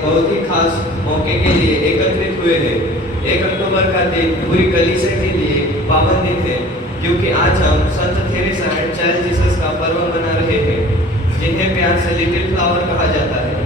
बहुत ही खास मौके के लिए एकत्रित हुए हैं। 1 अक्टूबर का दिन पूरी कलीसिया के लिए पावन दिन है, क्योंकि आज हम संत थेरेसा एंड चाइल्ड जीसस का पर्व मना रहे हैं, जिन्हें प्यार से लिटिल फ्लावर कहा जाता है।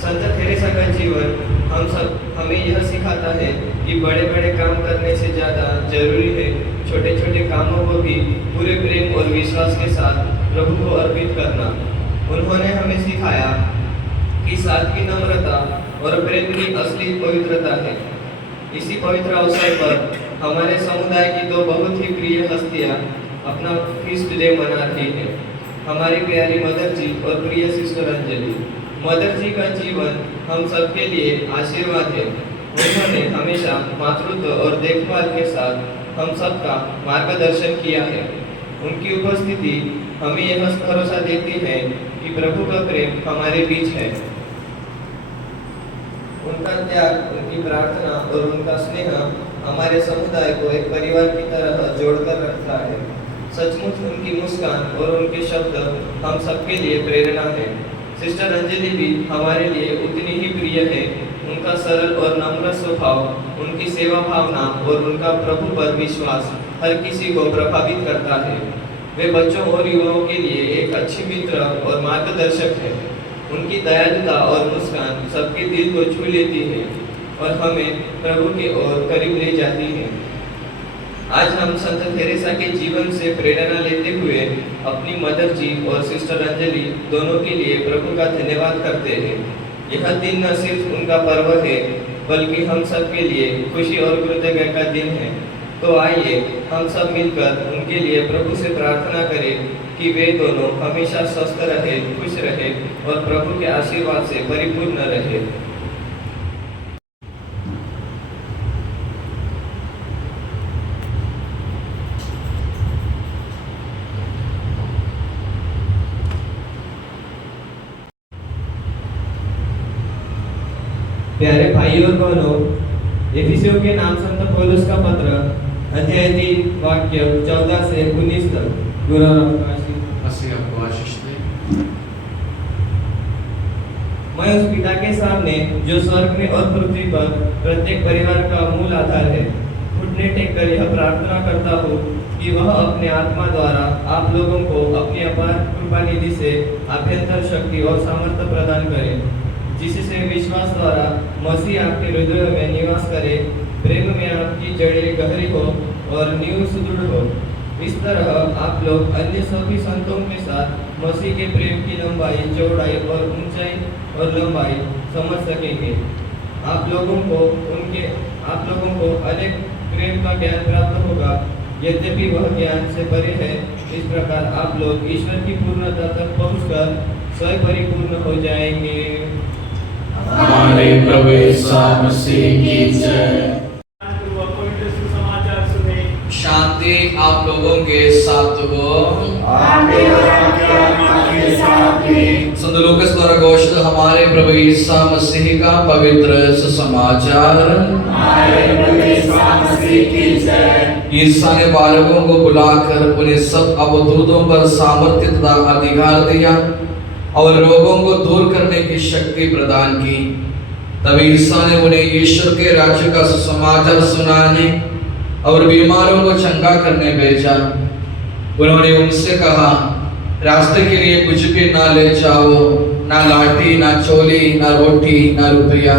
संत थेरेसा का जीवन हमें यह सिखाता है कि बड़े बड़े काम करने से ज़्यादा जरूरी है छोटे छोटे कामों को भी पूरे प्रेम और विश्वास के साथ प्रभु को अर्पित करना। उन्होंने हमें सिखाया कि सादगी, नम्रता और प्रेम की असली पवित्रता है। इसी पवित्र अवसर पर हमारे समुदाय की 2 बहुत ही प्रिय हस्तियाँ अपना फीस्ट डे मना रही है, हमारी प्यारी मदर जी और प्रिय सिस्टर अंजलि। मदर जी का जीवन हम सबके लिए आशीर्वाद है। उन्होंने हमेशा मातृत्व और देखभाल के साथ हम सबका मार्गदर्शन किया है। उनकी उपस्थिति हमें यह भरोसा देती है कि प्रभु का प्रेम हमारे बीच है। उनका त्याग, उनकी प्रार्थना और उनका स्नेह हमारे समुदाय को एक परिवार की तरह जोड़कर रखता है। सचमुच उनकी मुस्कान और उनके शब्द हम सबके लिए प्रेरणा है। सिस्टर अंजलि भी हमारे लिए उतनी ही प्रिय है। उनका सरल और नम्र स्वभाव, उनकी सेवा भावना और उनका प्रभु पर विश्वास हर किसी को प्रभावित करता है। वे बच्चों और युवाओं के लिए एक अच्छी मित्र और मार्गदर्शक है। उनकी दयालुता और मुस्कान सबके दिल को छू लेती है और हमें प्रभु की ओर करीब ले जाती है। आज हम संत थेरेसा के जीवन से प्रेरणा लेते हुए अपनी मदर जी और सिस्टर अंजलि दोनों के लिए प्रभु का धन्यवाद करते हैं। यह दिन न सिर्फ उनका पर्व है, बल्कि हम सब के लिए खुशी और कृतज्ञता का दिन है। तो आइए हम सब मिलकर उनके लिए प्रभु से प्रार्थना करें कि वे दोनों हमेशा स्वस्थ रहे, खुश रहे और प्रभु के आशीर्वाद से परिपूर्ण रहे। प्यारे भाइयों और बहनों, एफिसियों के नाम संत पौलुस का पत्र अध्याय 3 वाक्य 14 से 19 तक। गुरु आपको आशीष दे। मैं उस पिता के सामने जो स्वर्ग में और पृथ्वी पर प्रत्येक परिवार का मूल आधार है, घुटने टेक कर यह प्रार्थना करता हूँ कि वह अपने आत्मा द्वारा आप लोगों को अपनी अपार कृपा निधि से अभ्यंतर शक्ति और सामर्थ्य प्रदान करे, जिससे विश्वास द्वारा मसीह आपके हृदय में निवास करे, प्रेम में आपकी जड़ें गहरी हो और नींव सुदृढ़ हो। इस तरह आप लोग अन्य सभी संतों के साथ मसीह के प्रेम की लंबाई, चौड़ाई और ऊंचाई और लंबाई समझ सकेंगे। आप लोगों को अनेक प्रेम का ज्ञान प्राप्त होगा, यद्यपि वह ज्ञान से परे है। इस प्रकार आप लोग ईश्वर की पूर्णता तक पहुंचकर स्वयं परिपूर्ण हो जाएंगे। हमारे प्रभु यीशु मसीह की जय। शांति आप लोगों के साथ हो। संत लूकास द्वारा घोषित हमारे प्रभु यीशु मसीह का पवित्र सुसमाचार। ईसा ने बालकों को बुलाकर उन्हें सब अवधूतों पर सामर्थ्य तथा अधिकार दिया और रोगों को दूर करने की शक्ति प्रदान की। तभी ईसा ने उन्हें ईश्वर के राज्य का सुसमाचार सुनाने और बीमारों को चंगा करने भेजा। उन्होंने उनसे कहा, रास्ते के लिए कुछ भी ना ले जाओ, ना लाठी, ना चोली, ना रोटी, ना रुपया।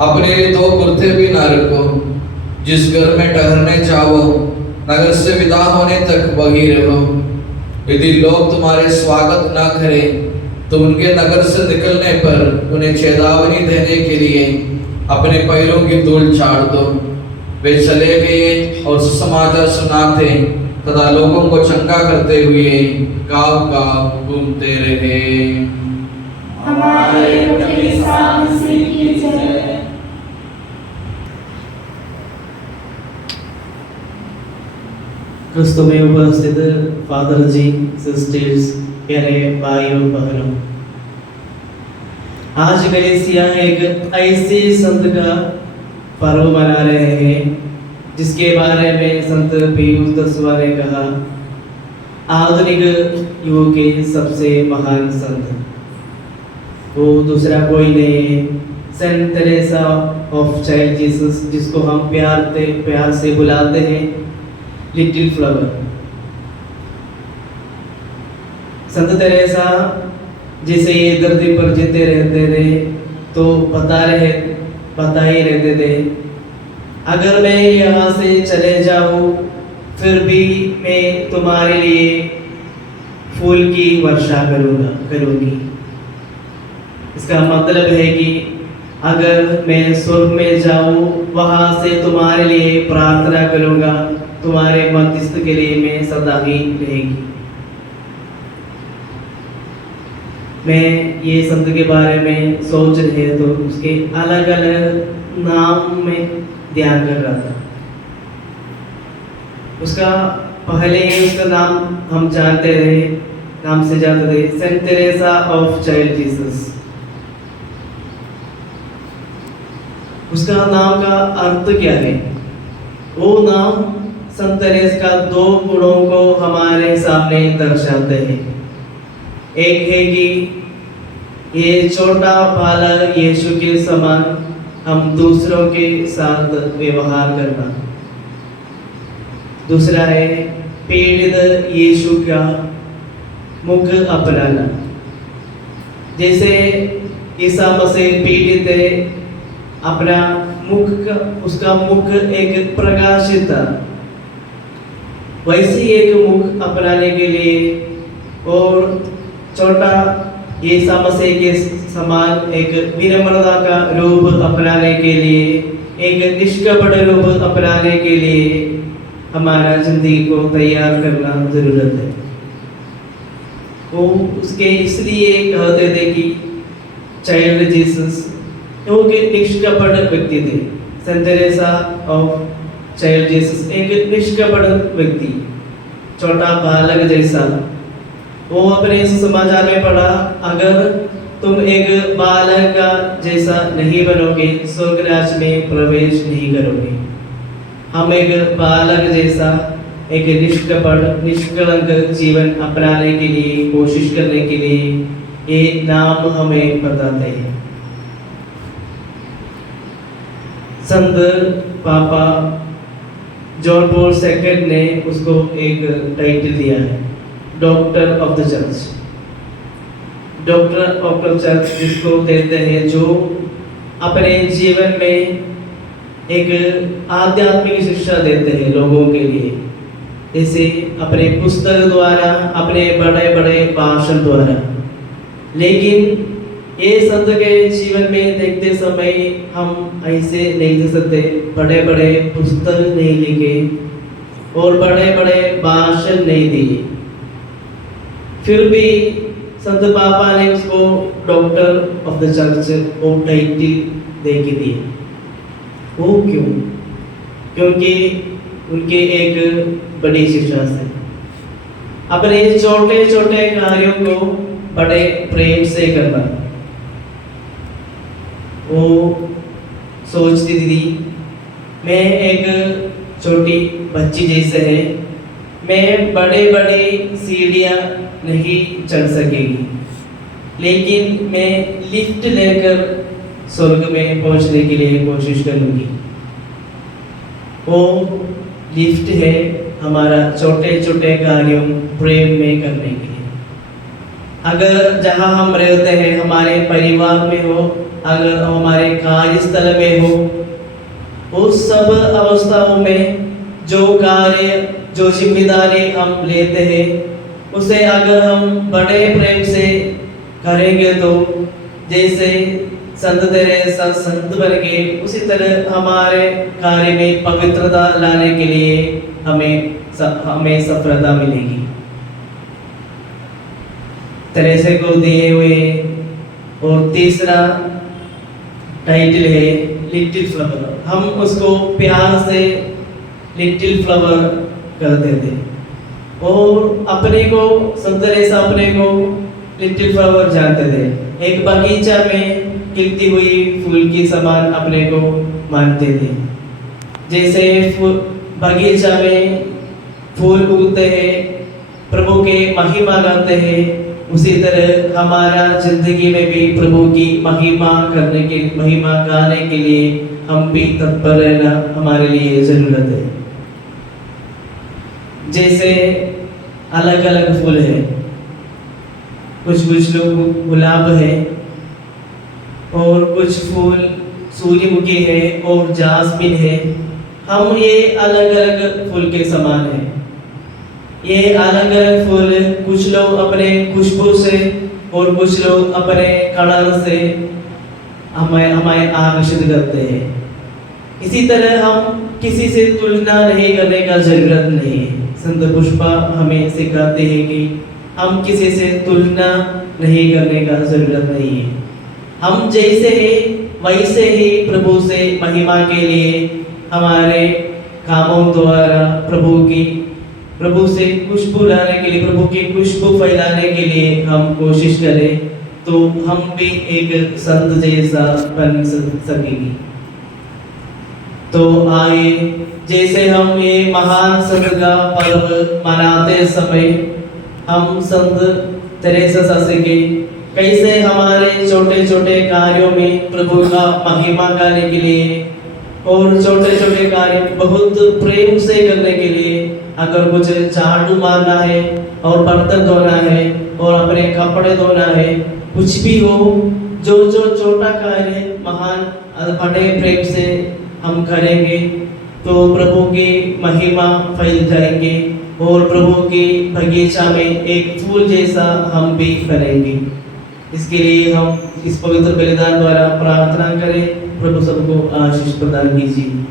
अपने लिए 2 कुर्ते भी ना रखो। जिस घर में ठहरने जाओ, नगर से विदा होने तक वहीं रहो। यदि लोग तुम्हारे स्वागत ना करें, तो उनके नगर से निकलने पर उन्हें चेतावनी देने के लिए अपने पैरों की धूल झाड़ दो। वे चले गए और सुसमाचार सुनाते तथा लोगों को चंगा करते हुए गांव-गांव घूमते रहे। हमारे प्रभु यीशु मसीह की जय। क्रिस्तु में उपस्थित फादर जी, सिस्टर्स, प्यारे भाइयों बहनों, आज कलीसिया एक ऐसे संत का पर्व मना रहे हैं जिसके बारे में संत पियूस 10वां ने कहा, आधुनिक युग के सबसे महान संत। वो दूसरा कोई नहीं, saint Teresa of child Jesus, जिसको हम प्यार से बुलाते हैं लिटिल फ्लावर। संत तेरेसा जैसे ये धरती पर जीते रहते थे तो बता ही रहते थे, अगर मैं यहाँ से चले जाऊँ फिर भी मैं तुम्हारे लिए फूल की वर्षा करूँगी। इसका मतलब है कि अगर मैं स्वर्ग में जाऊँ वहाँ से तुम्हारे लिए प्रार्थना करूँगा, तुम्हारे मध्यस्थ के लिए मैं सदा ही रहेगी। मैं ये संत के बारे में सोच रहे तो उसके अलग अलग नाम में ध्यान कर रहा था। उसका पहले ही उसका नाम हम जानते थे Saint Teresa of child Jesus. उसका नाम का अर्थ क्या है? वो नाम संत तेरेसा का दो गुणों को हमारे सामने दर्शाते हैं। एक है कि ये छोटा बालक यीशु के समान हम दूसरों के साथ व्यवहार करना। दूसरा है पीड़ित यीशु का मुख अपनाना। जैसे ईसा मसीह पीड़ित है, अपना उसका मुख एक प्रकाशित था, वैसे एक मुख अपनाने के लिए और छोटा ईसा मसीह के समान एक विनम्रता का रूप अपनाने के लिए, एक निष्कपट रूप अपनाने के लिए हमारा जिंदगी को तैयार करना जरूरत है। वो उसके इसलिए कहते थे कि चाइल्ड जीसस, क्योंकि निष्कपट व्यक्ति थे। Saint Teresa of child Jesus एक निष्कपट व्यक्ति, छोटा बालक जैसा। वो अपने समाचार में पढ़ा, अगर तुम एक बालक का जैसा नहीं बनोगे स्वर्ग राज्य में प्रवेश नहीं करोगे। हम एक बालक जैसा एक निष्कपट निष्कलंक जीवन अपनाने के लिए कोशिश करने के लिए ये नाम हमें बताते हैं। संत पापा जॉन पॉल II ने उसको एक टाइटल दिया है, doctor of the church. Doctor of the church जिसको देते हैं जो अपने जीवन में एक आध्यात्मिक शिक्षा देते हैं लोगों के लिए, जैसे अपने पुस्तक द्वारा, अपने बड़े बड़े भाषण द्वारा। लेकिन ये संत के जीवन में देखते समय हम ऐसे नहीं देख सकते, बड़े बड़े पुस्तक नहीं लिखे और बड़े बड़े भाषण नहीं दिए, फिर भी संत पापा ने उसको डॉक्टर ऑफ द चर्च वो टाइटल दे के दिए। वो क्यों? क्योंकि उनके एक बड़ी शिक्षा से अपने छोटे छोटे कार्यों को बड़े प्रेम से करना। वो सोचती थी मैं एक छोटी बच्ची जैसे है, मैं बड़े बड़े सीढ़ियाँ नहीं चढ़ सकेगी, लेकिन मैं लिफ्ट लेकर स्वर्ग में पहुंचने के लिए कोशिश करूंगी। वो लिफ्ट है हमारा छोटे छोटे कार्यों प्रेम में करने के लिए। अगर जहाँ हम रहते हैं, हमारे परिवार में हो, अगर हमारे कार्यस्थल में हो, उस सब अवस्थाओं में जो कार्य जो जिम्मेदारी हम लेते हैं उसे अगर हम बड़े प्रेम से करेंगे तो जैसे संत तेरेसा संत बन गए, उसी तरह हमारे कार्य में पवित्रता लाने के लिए हमें सफलता मिलेगी। तेरेसे को दिए हुए और तीसरा टाइटल है लिटिल फ्लावर। हम उसको प्यार से लिटिल फ्लावर कहते थे और अपने को संत तेरेसा अपने को लिटिल फ्लावर जानते थे। एक बगीचा में खिलती हुई फूल की समान अपने को मानते थे। जैसे बगीचा में फूल उगते हैं, प्रभु के महिमा गाते हैं, उसी तरह हमारा जिंदगी में भी प्रभु की महिमा गाने के लिए हम भी तत्पर रहना हमारे लिए जरूरत है। जैसे अलग अलग फूल है, कुछ लोग गुलाब है और कुछ फूल सूर्यमुखी है और जास्मिन है। हम ये अलग अलग फूल के समान हैं। ये अलग अलग फूल कुछ लोग अपने खुशबू से और कुछ लोग अपने कलर से हमें आकर्षित करते हैं। इसी तरह हम किसी से तुलना नहीं करने का जरूरत नहीं है। संत पुष्पा हमें सिखाते हैं कि हम किसी से तुलना नहीं करने का जरूरत नहीं है। हम जैसे हैं वैसे ही प्रभु से महिमा के लिए हमारे कामों द्वारा प्रभु से खुशबू लाने के लिए, प्रभु की खुशबू फैलाने के लिए हम कोशिश करें तो हम भी एक संत जैसा बन सकेंगे। तो आइए, जैसे हम ये महान संत का पर्व मनाते समय हम संत तेरेसा सासे के कैसे हमारे छोटे छोटे कार्यों में प्रभु का महिमा गाने के लिए और छोटे छोटे कार्य बहुत प्रेम से करने के लिए, अगर कुछ झाड़ू मारना है और बर्तन धोना है और अपने कपड़े धोना है, कुछ भी हो, जो छोटा कार्य महान बड़े प्रेम से हम करेंगे तो प्रभु की महिमा फैल जाएंगे और प्रभु की बगीचा में एक फूल जैसा हम भी बनेंगे। इसके लिए हम इस पवित्र बलिदान द्वारा प्रार्थना करें। प्रभु सबको आशीष प्रदान कीजिए।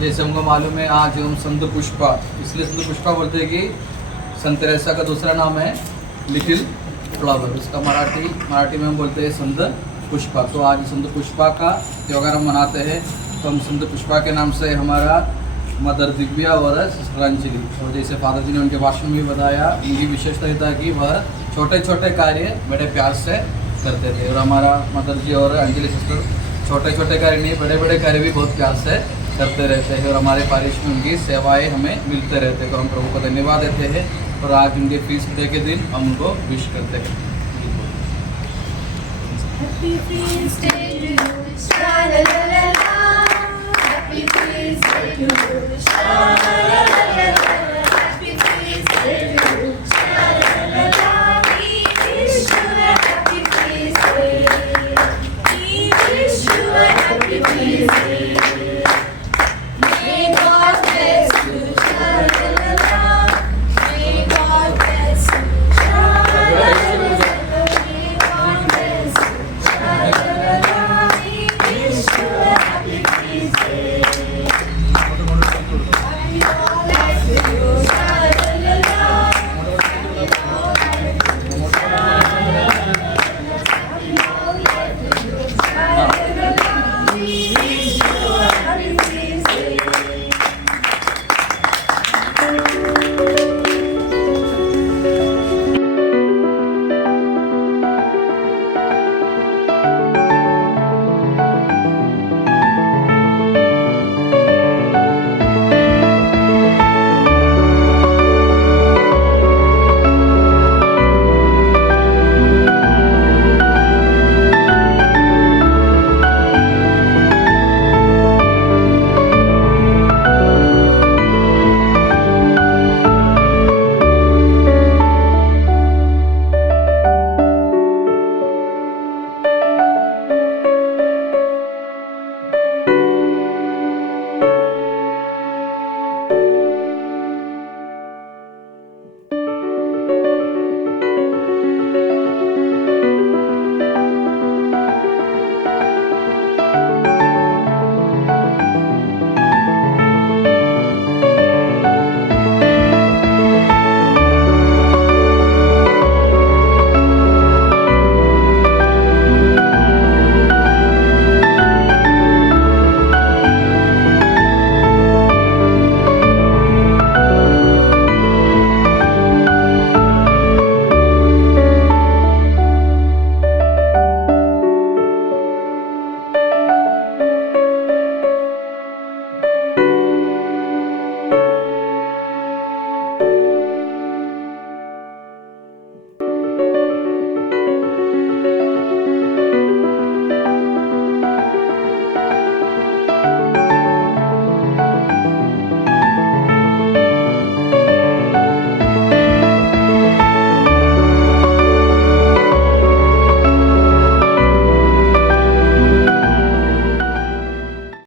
जैसे हमको मालूम है आज हम संत पुष्पा, इसलिए संत पुष्पा बोलते हैं कि संत तेरेसा का दूसरा नाम है लिटिल फ्लावर, इसका मराठी में हम बोलते हैं संत पुष्पा। तो आज संत पुष्पा का त्योहार हम मनाते हैं। तो हम संत पुष्पा के नाम से हमारा मदर दिव्या और सिस्टर अंजलि, और जैसे फादर जी ने उनके भाषण में बताया, उनकी विशेषता ये था कि वह छोटे छोटे कार्य बड़े प्यार से करते थे। और हमारा मदर जी और अंजलि सिस्टर छोटे छोटे कार्य नहीं, बड़े बड़े कार्य भी बहुत प्यार से करते रहते हैं और हमारे पारिश में उनकी सेवाएं हमें मिलते रहते हैं। तो हम प्रभु को धन्यवाद देते हैं और आज उनके फीस्ट डे के दिन हम उनको विश करते हैं। Happy feast day to you. La la la la.